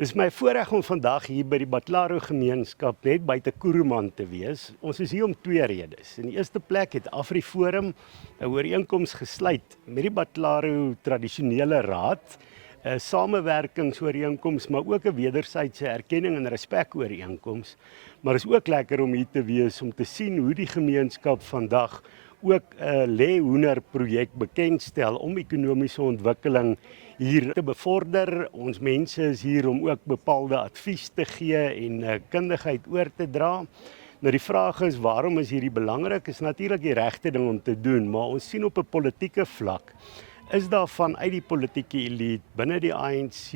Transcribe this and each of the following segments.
Dis my voorreg om vandag hier by die Batlaro gemeenskap net buite Kuruman te wees. Ons is hier om twee redes. In die eerste plek het AfriForum 'n ooreenkoms gesluit met die Batlaro tradisionele raad, 'n samewerkingsooreenkoms, maar ook 'n wederwysige erkenning en respekooreenkoms. Maar is ook lekker om hier te wees om te sien hoe die gemeenskap vandag ook 'n leeuhoender projek bekendstel om ekonomiese ontwikkeling hier te bevorder. Ons mense is hier om ook bepaalde advies te gee en kundigheid oor te dra. Nou die vraag is, waarom is hierdie belangrik? Is natuurlik die regte ding om te doen, maar ons sien op 'n politieke vlak is daar vanuit die politieke elite binne die ANC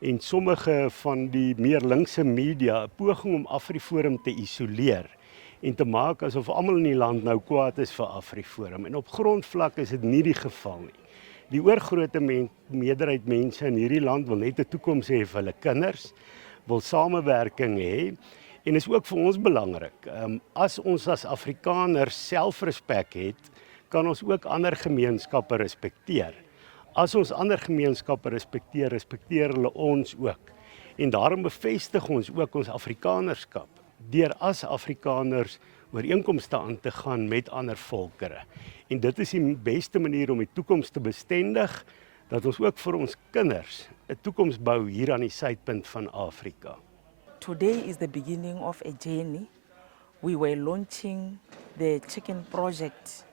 en sommige van die meer linkse media 'n poging om AfriForum te isoleer en te maak asof almal in die land nou kwaad is vir AfriForum. En op grondvlak is dit nie die geval nie. Die oorgrootste meerderheid mense in hierdie land wil net 'n toekoms hê vir hulle kinders, wil samewerking hê en is ook vir ons belangrik. As ons as Afrikaners selfrespek het, kan ons ook ander gemeenskappe respekteer. As ons ander gemeenskappe respekteer, respekteer hulle ons ook. En daarom bevestig ons ook ons Afrikanerskap deur as Afrikaners ooreenkomste aan te gaan met ander volkere. En dit is die beste manier om die toekoms te bestendig, dat ons ook vir ons kinders 'n toekoms bou hier aan die suidpunt van Afrika. Today is the beginning of a journey. We were launching the chicken project.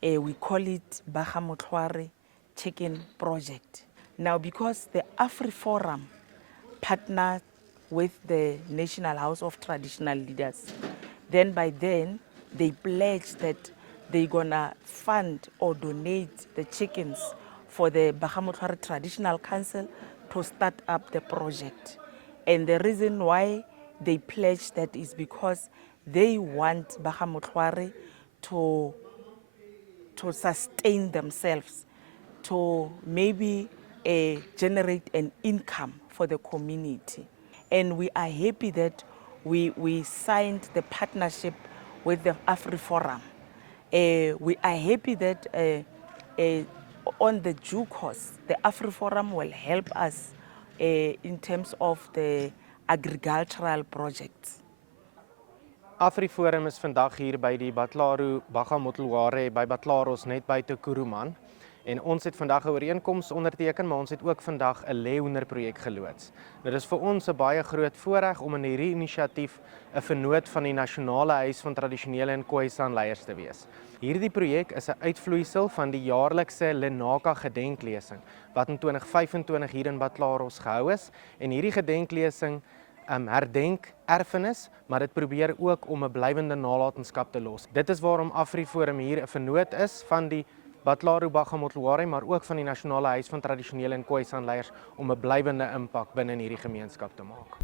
We call it Bagamotloare Chicken Project. Now, because the AfriForum partnered with the National House of Traditional Leaders, then they pledged that they're gonna fund or donate the chickens for the Bagamotloare Traditional Council to start up the project. And the reason why they pledged that is because they want Bagamotloare to sustain themselves, to maybe generate an income for the community. And we are happy that we signed the partnership with the AfriForum. We are happy that on the due course, the AfriForum will help us in terms of the agricultural projects. AfriForum is vandag hier by die Batlaro Bagamotloare by Batlaros net buite Kuruman. En ons het vandag 'n ooreenkoms onderteken, maar ons het ook vandag 'n leeuhoender projek geloods. Nou dis vir ons 'n baie groot voorreg om in hierdie inisiatief 'n vennoot van die Nasionale Huis van Tradisionele en Khoisan Leiers te wees. Hierdie projek is 'n uitvloeisel van die jaarlikse Lenaka gedenklesing wat in 2025 hier in Batlaros gehou is. En hierdie gedenklesing herdenk erfenis, maar dit probeer ook om 'n blywende nalatenskap te los. Dit is waarom AfriForum hier 'n vennoot is van die Batlaro Bagamotloare, maar ook van die Nasionale Huis van Tradisionele en Khoisan Leiers om 'n blywende impak binne in hierdie gemeenskap te maak.